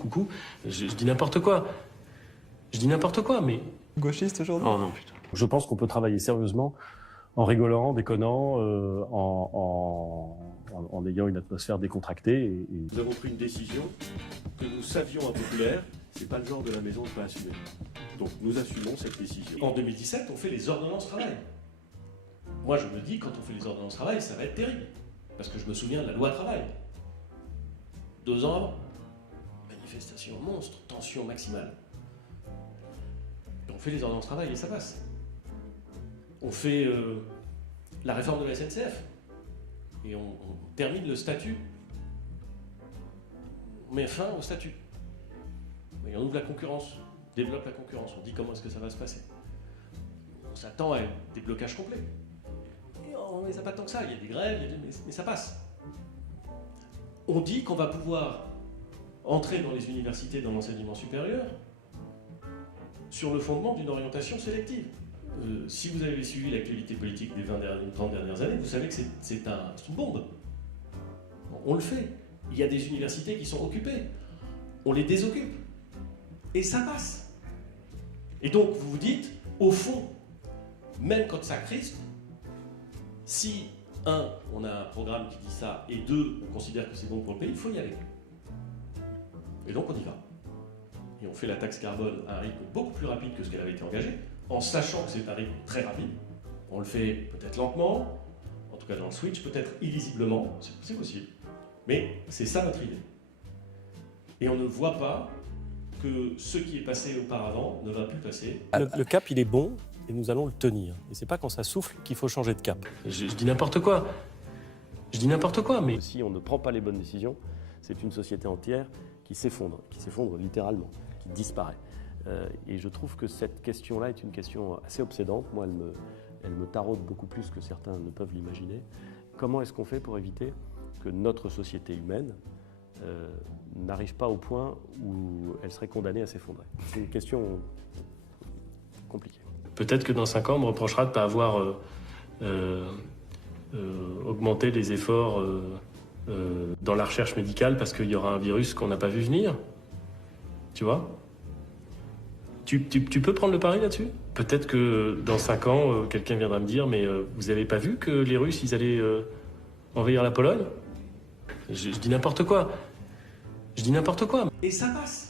coucou. Je dis n'importe quoi. Je dis n'importe quoi, mais... Gauchiste aujourd'hui? Oh non, putain. Je pense qu'on peut travailler sérieusement en rigolant, en déconnant, en ayant une atmosphère décontractée. Nous avons pris une décision que nous savions impopulaire. C'est pas le genre de la maison de pas assumer. Donc nous assumons cette décision. En 2017, on fait les ordonnances travail. Moi, je me dis, quand on fait les ordonnances travail, ça va être terrible. Parce que je me souviens de la loi travail. 2 ans avant. Manifestation monstre, tension maximale. Et on fait les ordonnances travail et ça passe. On fait la réforme de la SNCF. Et on termine le statut. On met fin au statut. Et on ouvre la concurrence, développe la concurrence. On dit comment est-ce que ça va se passer. On s'attend à des blocages complets. Mais ça n'a pas tant que ça, il y a des grèves, mais ça passe. On dit qu'on va pouvoir entrer dans les universités, dans l'enseignement supérieur, sur le fondement d'une orientation sélective. Si vous avez suivi l'actualité politique des 30 dernières années, vous savez que c'est une bombe. On le fait. Il y a des universités qui sont occupées. On les désoccupe. Et ça passe. Et donc, vous vous dites, au fond, même quand ça crispe, si, 1, on a un programme qui dit ça, et 2, on considère que c'est bon pour le pays, il faut y aller. Et donc, on y va. Et on fait la taxe carbone à un rythme beaucoup plus rapide que ce qu'elle avait été engagée, en sachant que c'est un rythme très rapide. On le fait peut-être lentement, en tout cas dans le switch, peut-être illisiblement, c'est possible. Mais c'est ça notre idée. Et on ne voit pas que ce qui est passé auparavant ne va plus passer. Le cap, il est bon et nous allons le tenir. Et c'est pas quand ça souffle qu'il faut changer de cap. Je dis n'importe quoi. Je dis n'importe quoi, mais... Si on ne prend pas les bonnes décisions, c'est une société entière qui s'effondre littéralement, qui disparaît. Et je trouve que cette question-là est une question assez obsédante. Moi, elle me taraude beaucoup plus que certains ne peuvent l'imaginer. Comment est-ce qu'on fait pour éviter que notre société humaine n'arrive pas au point où elle serait condamnée à s'effondrer? C'est une question compliquée. Peut-être que dans 5 ans, on me reprochera de ne pas avoir augmenté les efforts dans la recherche médicale parce qu'il y aura un virus qu'on n'a pas vu venir. Tu vois? Tu peux prendre le pari là-dessus? Peut-être que dans 5 ans, quelqu'un viendra me dire « Mais vous n'avez pas vu que les Russes, ils allaient envahir la Pologne ?» Je dis n'importe quoi. Je dis n'importe quoi. Et ça passe.